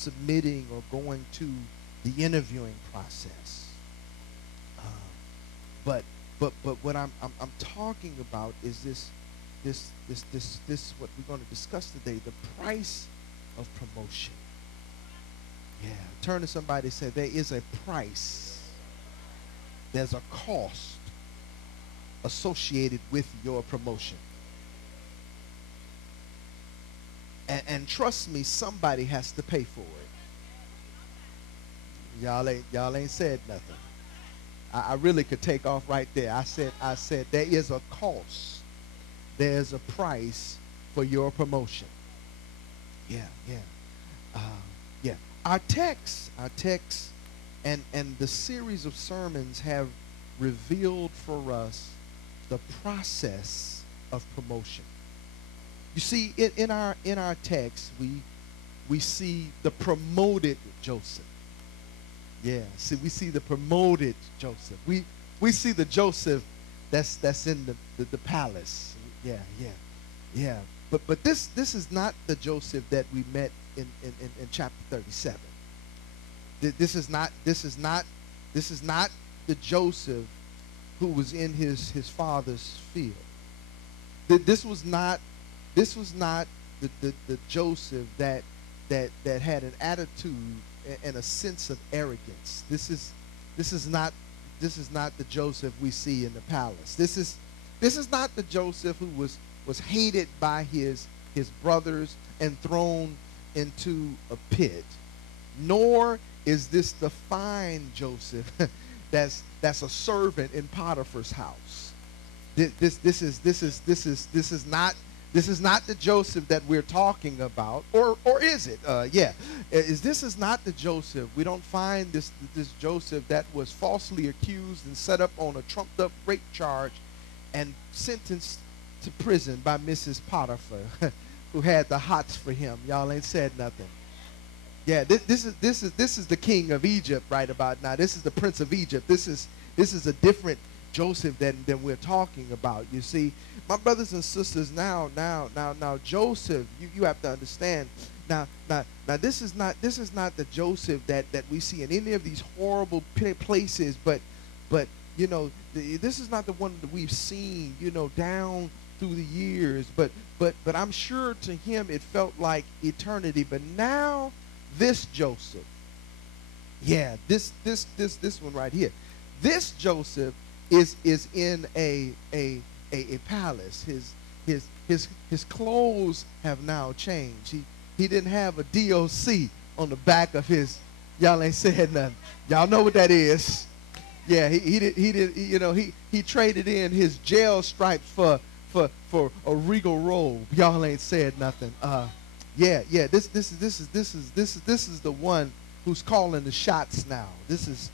submitting or going to the interviewing process. Um, but but what I'm talking about is this what we're going to discuss today, the price of promotion. Yeah, turn to somebody and say there is a price. There's a cost associated with your promotion. And trust me, somebody has to pay for it. Y'all ain't said nothing. I really could take off right there. I said there is a cost. There's a price for your promotion. Yeah, yeah. Yeah. Our text, and the series of sermons have revealed for us the process of promotion. You see, in our text, we see the promoted Joseph. Yeah, see, we see the promoted Joseph. We see the Joseph that's in the palace. Yeah, yeah, yeah. But this is not the Joseph that we met in chapter 37. This is not the Joseph who was in his father's field. This was not the Joseph that had an attitude and a sense of arrogance. This is not the Joseph we see in the palace. This is not the Joseph who was hated by his brothers and thrown into a pit. Nor is this the fine Joseph that's a servant in Potiphar's house. This is not the Joseph that we're talking about, or is it? Yeah, this is not the Joseph. We don't find this Joseph that was falsely accused and set up on a trumped up rape charge and sentenced to prison by Mrs. Potiphar, who had the hots for him. Y'all ain't said nothing. Yeah, this is the king of Egypt right about now. This is the prince of Egypt. This is a different Joseph than we're talking about. You see, my brothers and sisters, now Joseph, you have to understand. Now this is not the Joseph that we see in any of these horrible places, but you know, this is not the one that we've seen, you know, down through the years, but I'm sure to him it felt like eternity. But now this Joseph, yeah, this one right here, this Joseph is in a palace. His clothes have now changed. He didn't have a DOC on the back of his. Y'all ain't said nothing. Y'all know what that is. Yeah, he did. You know, he traded in his jail stripes for a regal robe. Y'all ain't said nothing. Yeah. This is the one who's calling the shots now. This is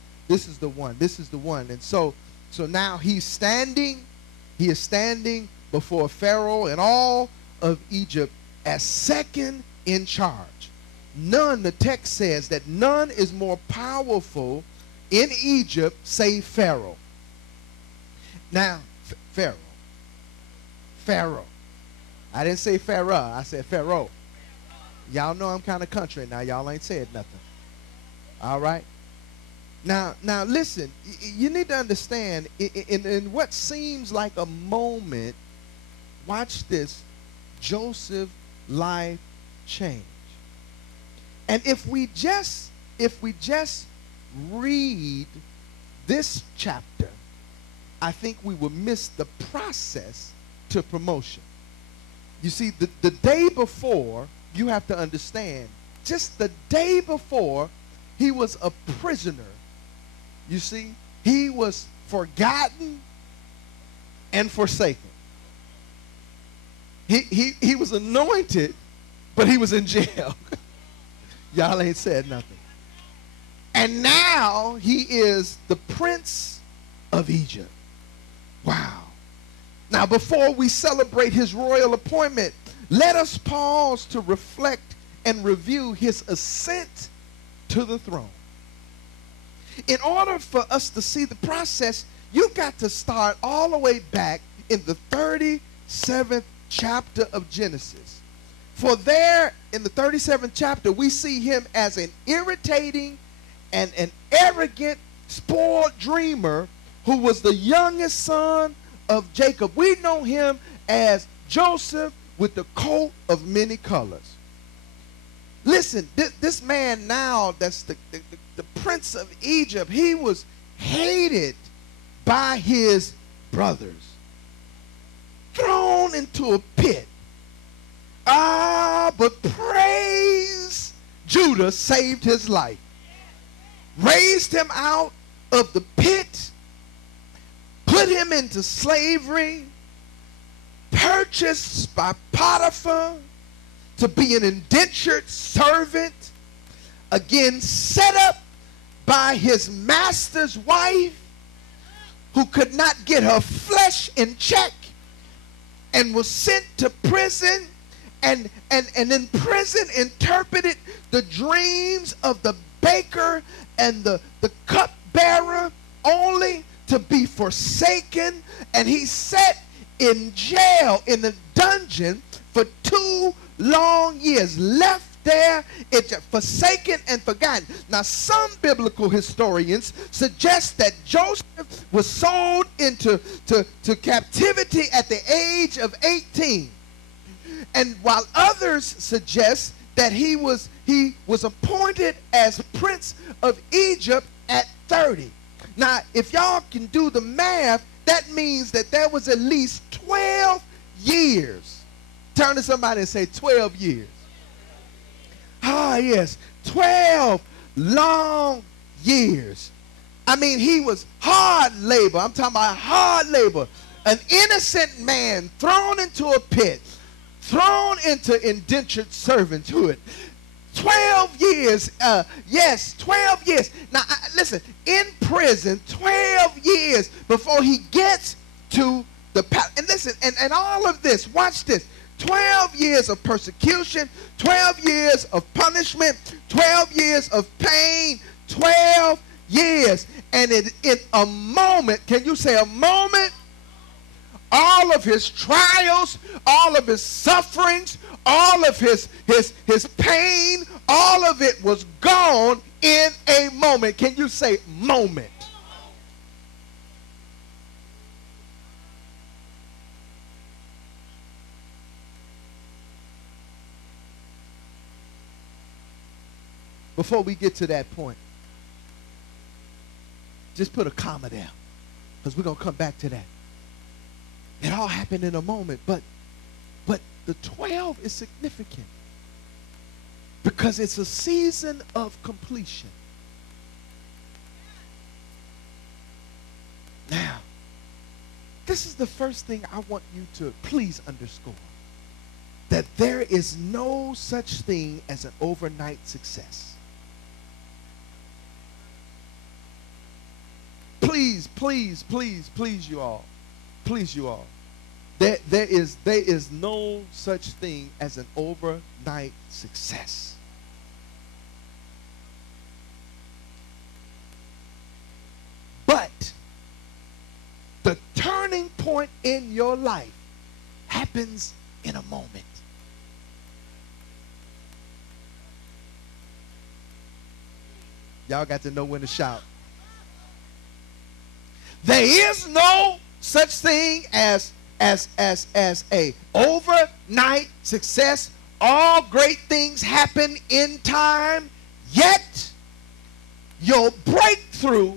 the one. This is the one. And so now he is standing before Pharaoh and all of Egypt as second in charge. The text says that none is more powerful in Egypt save Pharaoh. Now, Pharaoh. I didn't say Pharaoh. I said Pharaoh. Y'all know I'm kind of country now. Y'all ain't said nothing. All right? Now listen, you need to understand, in what seems like a moment, watch this, Joseph's life change. And if we just read this chapter, I think we will miss the process to promotion. You see, the day before, you have to understand, just the day before, he was a prisoner. You see, he was forgotten and forsaken. He was anointed, but he was in jail. Y'all ain't said nothing. And now he is the prince of Egypt. Wow. Now, before we celebrate his royal appointment, let us pause to reflect and review his ascent to the throne. In order for us to see the process, you've got to start all the way back in the 37th chapter of Genesis. For there in the 37th chapter, we see him as an irritating and an arrogant, spoiled dreamer who was the youngest son of Jacob. We know him as Joseph with the coat of many colors. Listen, this man now, that's the prince of Egypt, he was hated by his brothers, thrown into a pit. But praise, Judah saved his life, raised him out of the pit, put him into slavery, purchased by Potiphar to be an indentured servant, again set up by his master's wife, who could not get her flesh in check, and was sent to prison, and in prison interpreted the dreams of the baker and the cupbearer, only to be forsaken. And he sat in jail, in the dungeon, for 2 long years, left there, forsaken and forgotten. Now, some biblical historians suggest that Joseph was sold into captivity at the age of 18. And while others suggest that he was appointed as Prince of Egypt at 30. Now, if y'all can do the math, that means that there was at least 12 years. Turn to somebody and say 12 years. Ah, yes, 12 long years. I mean, he was hard labor. I'm talking about hard labor. An innocent man thrown into a pit, thrown into indentured servanthood. 12 years, yes, 12 years. Now, listen, in prison, 12 years before he gets to the palace. And listen, and all of this, watch this. 12 years of persecution, 12 years of punishment, 12 years of pain, 12 years. And in a moment, can you say a moment? All of his trials, all of his sufferings, all of his pain, all of it was gone in a moment. Can you say moment? Before we get to that point, just put a comma there, because we're going to come back to that. It all happened in a moment, but the 12 is significant because it's a season of completion. Now, this is the first thing I want you to please underscore, that there is no such thing as an overnight success. Please, please, please, please, you all. Please, you all. There is no such thing as an overnight success. But the turning point in your life happens in a moment. Y'all got to know when to shout. There is no such thing as a overnight success. All great things happen in time, yet your breakthrough,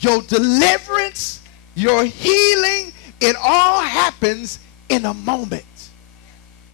your deliverance, your healing, it all happens in a moment.